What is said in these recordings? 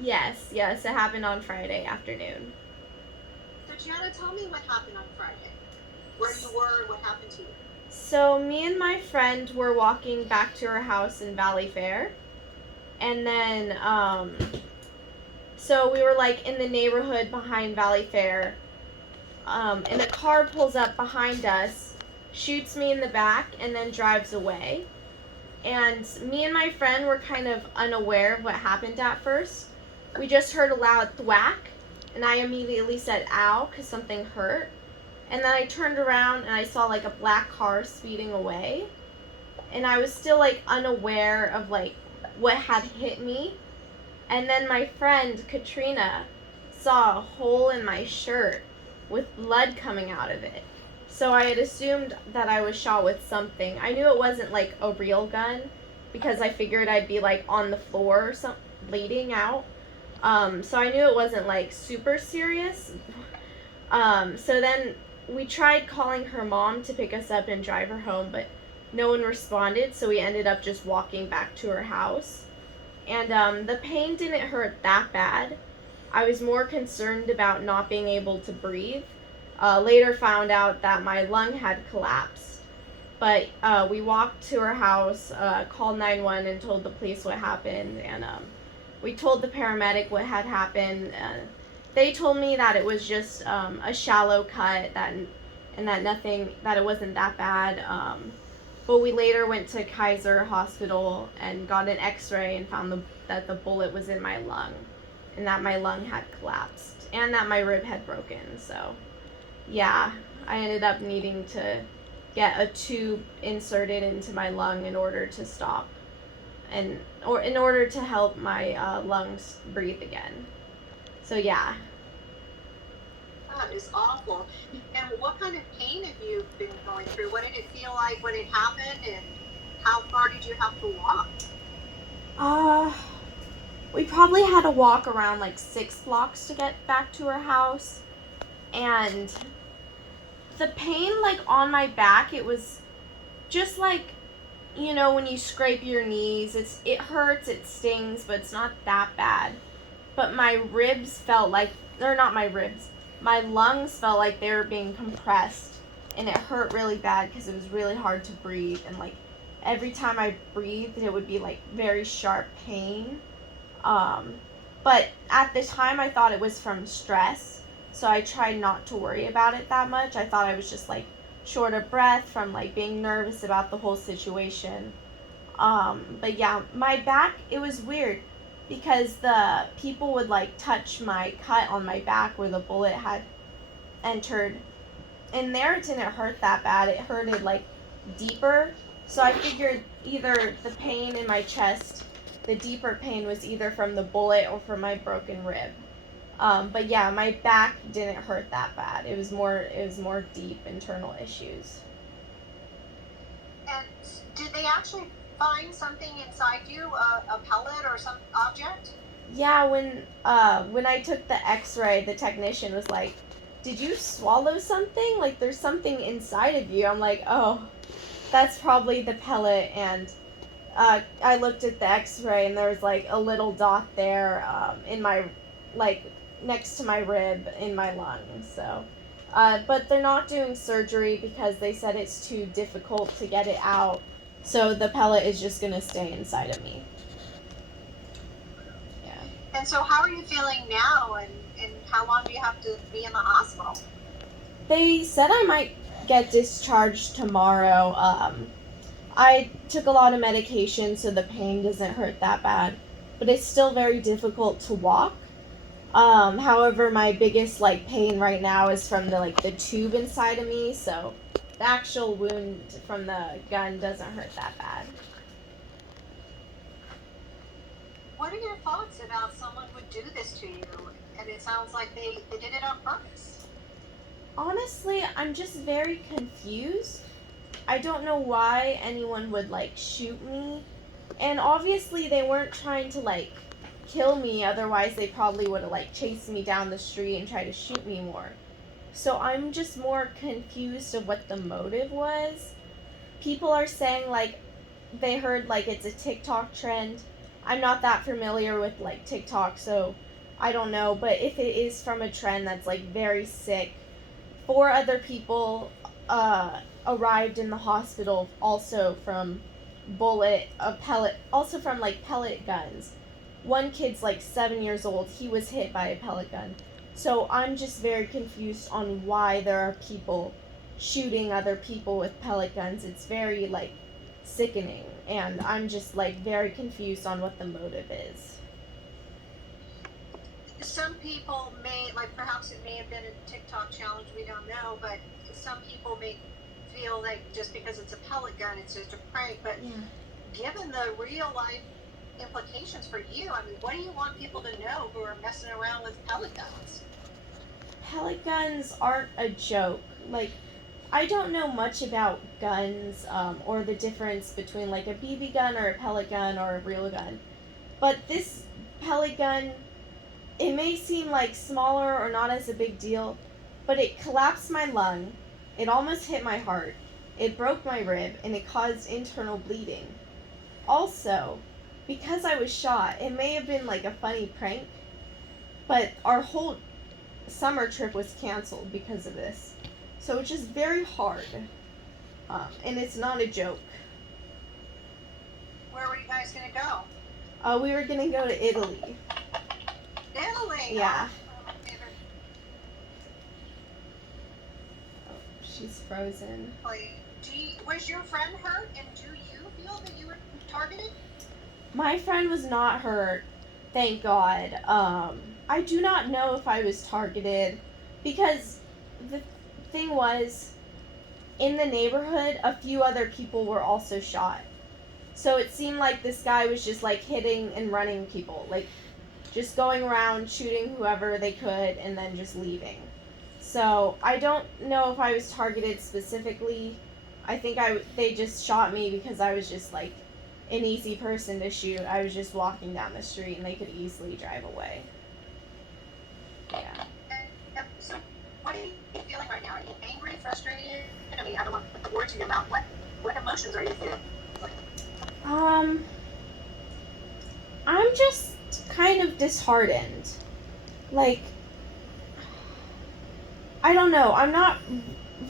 Yes, it happened on Friday afternoon. So Gianna, tell me what happened on Friday. Where you were and what happened to you. So me and my friend were walking back to her house in Valley Fair, and then so we were like in the neighborhood behind Valley Fair, and a car pulls up behind us, shoots me in the back, and then drives away. And me and my friend were kind of unaware of what happened at first. We just heard a loud thwack, and I immediately said ow because something hurt. And then I turned around and I saw like a black car speeding away. And I was still like unaware of like what had hit me. And then my friend Katrina saw a hole in my shirt with blood coming out of it. So I had assumed that I was shot with something. I knew it wasn't like a real gun because I figured I'd be like on the floor or something, bleeding out. So I knew it wasn't like super serious. So then we tried calling her mom to pick us up and drive her home, but no one responded. So we ended up just walking back to her house. And the pain didn't hurt that bad. I was more concerned about not being able to breathe. Later found out that my lung had collapsed. But we walked to her house, called 911 and told the police what happened. And we told the paramedic what had happened. They told me that it was just a shallow cut, and that nothing, that it wasn't that bad. But we later went to Kaiser Hospital and got an X-ray and found that the bullet was in my lung, and that my lung had collapsed, and that my rib had broken. So, yeah, I ended up needing to get a tube inserted into my lung in order to stop, and or in order to help my lungs breathe again. So yeah. That is awful. And what kind of pain have you been going through? What did it feel like when it happened, and how far did you have to walk? Uh, we probably had to walk around like 6 blocks to get back to her house, and the pain like on my back, it was just like, when you scrape your knees, it hurts, it stings, but it's not that bad. But my ribs felt like, they're not my ribs, my lungs felt like they were being compressed, and it hurt really bad because it was really hard to breathe, and like every time I breathed it would be like very sharp pain. um but at the time I thought it was from stress, so I tried not to worry about it that much. I thought I was just like short of breath from like being nervous about the whole situation. But yeah, my back, it was weird because the people would like touch my cut on my back where the bullet had entered. And there it didn't hurt that bad. It hurted like deeper. So I figured either the pain in my chest, the deeper pain was either from the bullet or from my broken rib. But yeah, my back didn't hurt that bad. It was more deep internal issues. And did they actually find something inside you, a pellet or some object? Yeah, when I took the X-ray, the technician was like, "Did you swallow something? Like there's something inside of you." I'm like, "Oh, that's probably the pellet." And I looked at the X-ray, and there was like a little dot there, in my, like, next to my rib in my lung. So, but they're not doing surgery because they said it's too difficult to get it out. So the pellet is just gonna stay inside of me. Yeah. And so, how are you feeling now? And how long do you have to be in the hospital? They said I might get discharged tomorrow. I took a lot of medication, so the pain doesn't hurt that bad, but it's still very difficult to walk. However, my biggest like pain right now is from the tube inside of me, so the actual wound from the gun doesn't hurt that bad. What are your thoughts about someone would do this to you? And it sounds like they did it on purpose. Honestly, I'm just very confused. I don't know why anyone would like shoot me. And obviously they weren't trying to like kill me, otherwise they probably would have like chased me down the street and tried to shoot me more. So I'm just more confused of what the motive was. People are saying like they heard like it's a TikTok trend I'm not that familiar with like TikTok, so I don't know. But if it is from a trend that's like very sick, 4 other people arrived in the hospital also from also from like pellet guns. One kid's like 7 years old. He was hit by a pellet gun. So I'm just very confused on why there are people shooting other people with pellet guns. It's very like sickening, and I'm just like very confused on what the motive is. Some people may, like, perhaps it may have been a TikTok challenge, we don't know, but some people may feel like just because it's a pellet gun, it's just a prank. But Yeah. given the real life implications for you, I mean, what do you want people to know who are messing around with pellet guns? Pellet guns aren't a joke. Like, I don't know much about guns or the difference between like a BB gun or a pellet gun or a real gun. But this pellet gun, it may seem like smaller or not as a big deal, but it collapsed my lung. It almost hit my heart. It broke my rib and it caused internal bleeding. Also, because I was shot, it may have been like a funny prank, but our whole summer trip was canceled because of this. So it's just very hard. And it's not a joke. Where were you guys going to go? We were gonna go to Italy. Italy. Yeah. Oh, my favorite Oh, she's frozen. place. Was your friend hurt, and do you feel that you were targeted? My friend was not hurt, thank God. I do not know if I was targeted because the thing was, in the neighborhood, a few other people were also shot. So it seemed like this guy was just like hitting and running people, like just going around shooting whoever they could and then just leaving. So I don't know if I was targeted specifically. I think they just shot me because I was just like an easy person to shoot. I was just walking down the street and they could easily drive away. Yeah. So, what are you feeling right now? Are you angry, frustrated? I mean, I don't want to put the words in your mouth. What emotions are you feeling? I'm just kind of disheartened. Like, I don't know. I'm not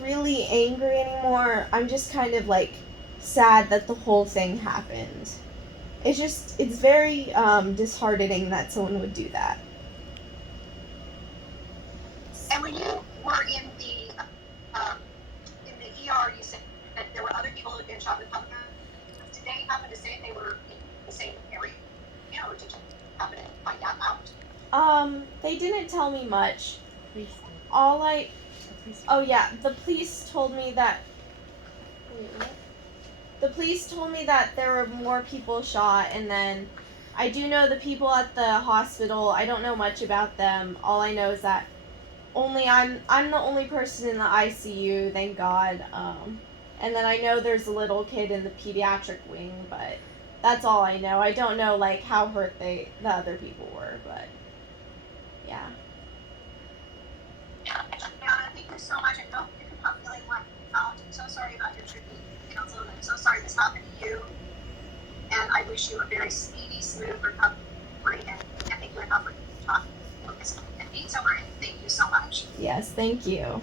really angry anymore. I'm just kind of like sad that the whole thing happened. It's very disheartening that someone would do that. And when you were in the ER, you said that there were other people who had been shot with pellet guns. Did they happen to say they were in the same area, or did you happen to find that out? They didn't tell me much. Please. Oh yeah, the police told me that. Wait, what? The police told me that there were more people shot, and then I do know the people at the hospital. I don't know much about them. All I know is that I'm the only person in the ICU, thank God. And then I know there's a little kid in the pediatric wing, but that's all I know. I don't know like how hurt the other people were, but yeah. Yeah, thank you so much. I hope you're not feeling left out. I'm so sorry about your trip to council. I'm so sorry this happened to you. And I wish you a very speedy, smooth recovery. And thank you enough for talking and being so brave. Thank you so much. Yes, thank you.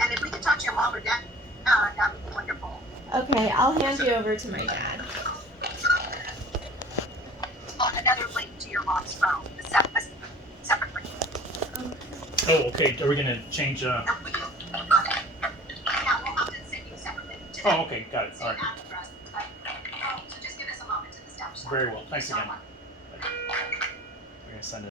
And if we could talk to your mom or dad, that would be wonderful. Okay, I'll hand you over to my dad. Another link to your mom's phone, a separate link. Oh, okay. Are we gonna change? Yeah, we'll have to send you a separate link. Oh, okay. Got it. All right. Address, but, so just give us a moment to establish that. Very well. Thanks So again. much. We're gonna send it.